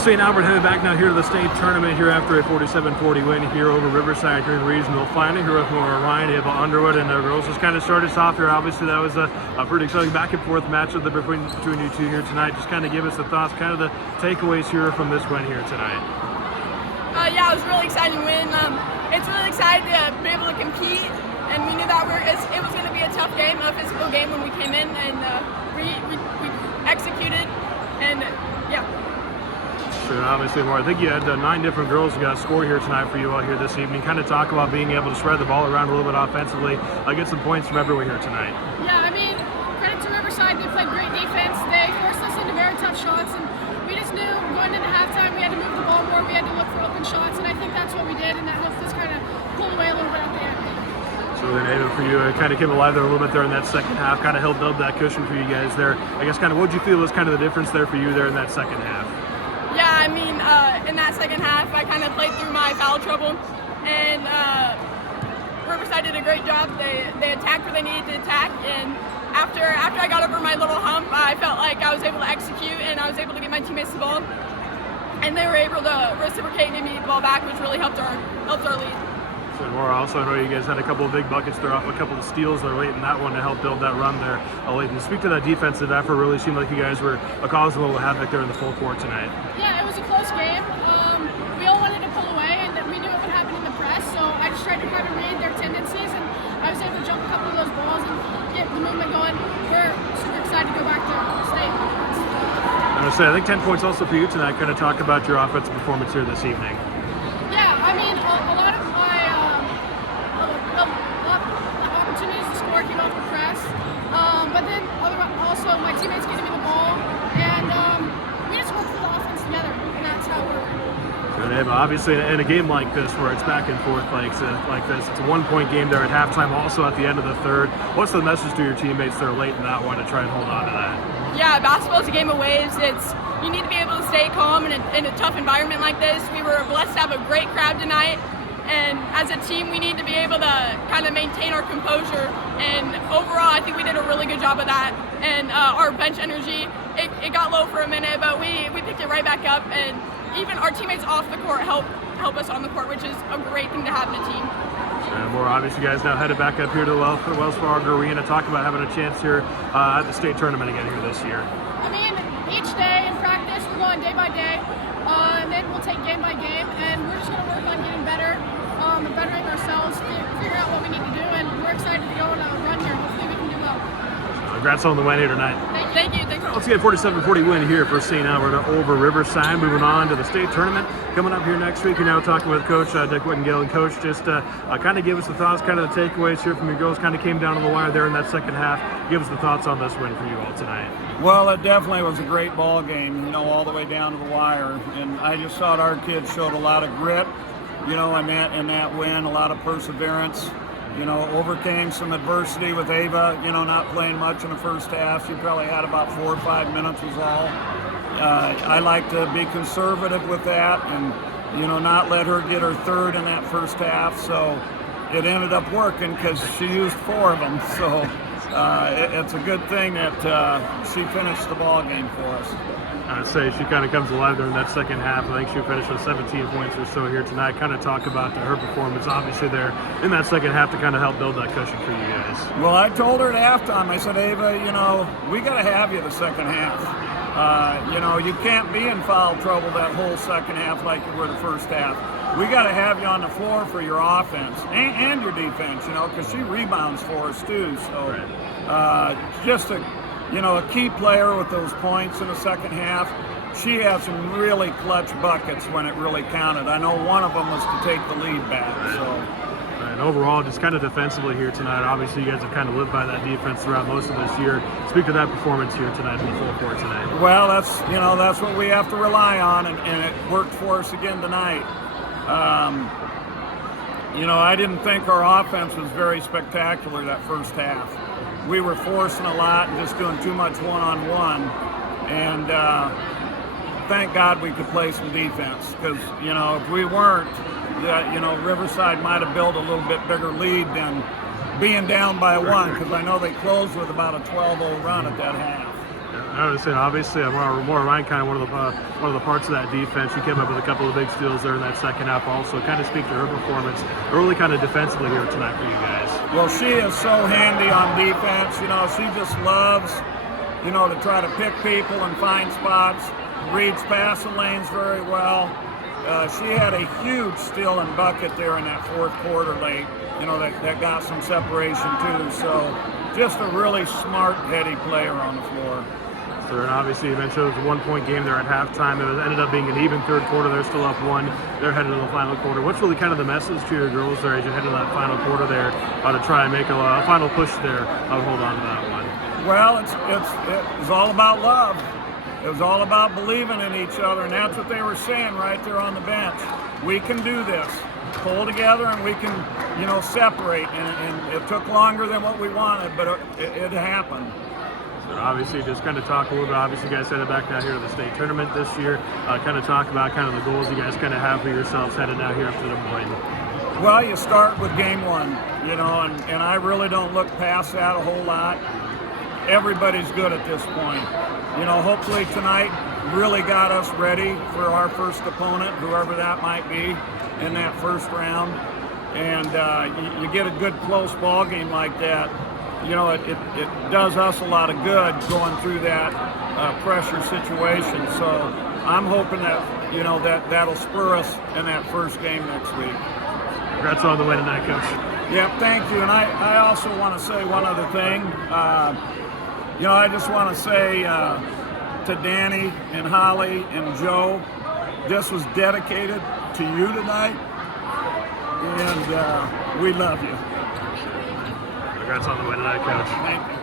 St. Albert headed back now here to the state tournament here after a 47-40 win here over Riverside here in regional final here with Ryan, Ava Underwood, and the girls just kind of started us off here. Obviously, that was a pretty exciting back and forth matchup between you two here tonight. Just kind of give us the thoughts, kind of the takeaways here from this win here tonight. Yeah, it was a really exciting win. It's really exciting to be able to compete, and we knew that it was going to be a tough game, a physical game when we came in, and we executed, and yeah. And obviously more. I think you had 9 different girls who got a score here tonight for you all here this evening. Kind of talk about being able to spread the ball around a little bit offensively. Get some points from everywhere here tonight. Yeah, I mean, credit to Riverside. They played great defense. They forced us into very tough shots, and we just knew going into halftime we had to move the ball more. We had to look for open shots, and I think that's what we did, and that helped us kind of pull away a little bit at the end. So then, Ava, for you, it kind of came alive there a little bit there in that second half. Kind of helped build that cushion for you guys there. I guess kind of what did you feel was kind of the difference there for you there in that second half? Yeah, I mean, in that second half, I kind of played through my foul trouble, and Riverside did a great job. They attacked where they needed to attack, and after I got over my little hump, I felt like I was able to execute, and I was able to get my teammates the ball, and they were able to reciprocate and give me the ball back, which really helped our lead. So more also, I know you guys had a couple of big buckets there off a couple of steals there late in that one to help build that run there late. And speak to that defensive effort, really seemed like you guys were causing a little havoc there in the full court tonight. Yeah, it was a close game. We all wanted to pull away, and we knew it would happen in the press, so I just tried to kind of read their tendencies, and I was able to jump a couple of those balls and get the movement going. We're super excited to go back to state. I was saying, I think 10 points also for you tonight. Kind of talk about your offensive performance here this evening. Yeah, I mean, a lot of my opportunities to score came off the press, but then also my teammates getting me the ball, and we just worked the offense together, and that's how we're. Good, Ava. Obviously, in a game like this, where it's back and forth like this, it's a 1-point game there at halftime, also at the end of the third. What's the message to your teammates there late in that one to try and hold on to that? Yeah, basketball is a game of waves. You need to be able to stay calm in a tough environment like this. We were blessed to have a great crowd tonight, and as a team, we need to be able to kind of maintain our composure. And overall, I think we did a really good job of that. And our bench energy, it got low for a minute, but we picked it right back up. And even our teammates off the court help us on the court, which is a great thing to have in a team. And more obviously, you guys now headed back up here to Wells Fargo Arena. Talk about having a chance here at the state tournament again here this year. I mean, each day in practice, we're going day by day, and then we'll take game by game, and we're just going to work on getting better, and bettering ourselves, figure out what we need to do, and we're excited to go on a run here. Hopefully we can do well. Congrats on the win here tonight. Thank you. Let's get a 47-40 win here for St. Albert over Riverside. Moving on to the state tournament coming up here next week. You're now talking with Coach Dick Whittingale. And Coach, just kind of give us the thoughts, kind of the takeaways here from your girls. Kind of came down to the wire there in that second half. Give us the thoughts on this win for you all tonight. Well, it definitely was a great ball game, all the way down to the wire. And I just thought our kids showed a lot of grit, in that win, a lot of perseverance. Overcame some adversity with Ava, not playing much in the first half. She probably had about 4 or 5 minutes was all. I like to be conservative with that and, not let her get her third in that first half. So it ended up working because she used 4 of them. So it's a good thing that she finished the ball game for us. I'd say she kind of comes alive there in that second half. I think she finished with 17 points or so here tonight. Kind of talk about her performance, obviously, there in that second half to kind of help build that cushion for you guys. Well, I told her at halftime, I said, Ava, we got to have you the second half. You can't be in foul trouble that whole second half like you were the first half. We got to have you on the floor for your offense and your defense, because she rebounds for us too. So just a key player with those points in the second half. She had some really clutch buckets when it really counted. I know one of them was to take the lead back. And overall, just kind of defensively here tonight, obviously you guys have kind of lived by that defense throughout most of this year. Speak to that performance here tonight in the full court tonight. Well, that's what we have to rely on, and it worked for us again tonight. I didn't think our offense was very spectacular that first half. We were forcing a lot and just doing too much one-on-one, and thank God we could play some defense, because if we weren't, Riverside might have built a little bit bigger lead than being down by 1, because I know they closed with about a 12-0 run at that half. I understand. Obviously, more Ryan, kind of one of the parts of that defense. She came up with a couple of big steals there in that second half. Also, kind of speak to her performance early, kind of defensively here tonight for you guys. Well, she is so handy on defense. You know, she just loves, you know, to try to pick people and find spots. Reads passing lanes very well. She had a huge steal and bucket there in that fourth quarter late. You know, that got some separation too. So just a really smart, heady player on the floor. And obviously, you mentioned it was a one-point game there at halftime. It ended up being an even third quarter. They're still up one. They're headed to the final quarter. What's really kind of the message to your girls there as you head to that final quarter there to try and make a final push there? Hold on to that one. Well, it was all about love. It was all about believing in each other, and that's what they were saying right there on the bench. We can do this. Pull together, and we can, you know, separate. And it took longer than what we wanted, but it happened. Obviously, just kind of talk a little bit. Obviously, you guys headed back down here to the state tournament this year. Kind of talk about kind of the goals you guys kind of have for yourselves headed down here up to Des Moines. Well, you start with game one, you know, and I really don't look past that a whole lot. Everybody's good at this point. You know, hopefully tonight really got us ready for our first opponent, whoever that might be, in that first round. And you get a good close ball game like that. You know, it does us a lot of good going through that pressure situation. So I'm hoping that, you know, that'll spur us in that first game next week. Congrats on the win tonight, Coach. Yeah, thank you. And I also want to say one other thing. You know, I just want to say to Danny and Holly and Joe, this was dedicated to you tonight, and we love you. Congrats on the win tonight, Coach. Thank you.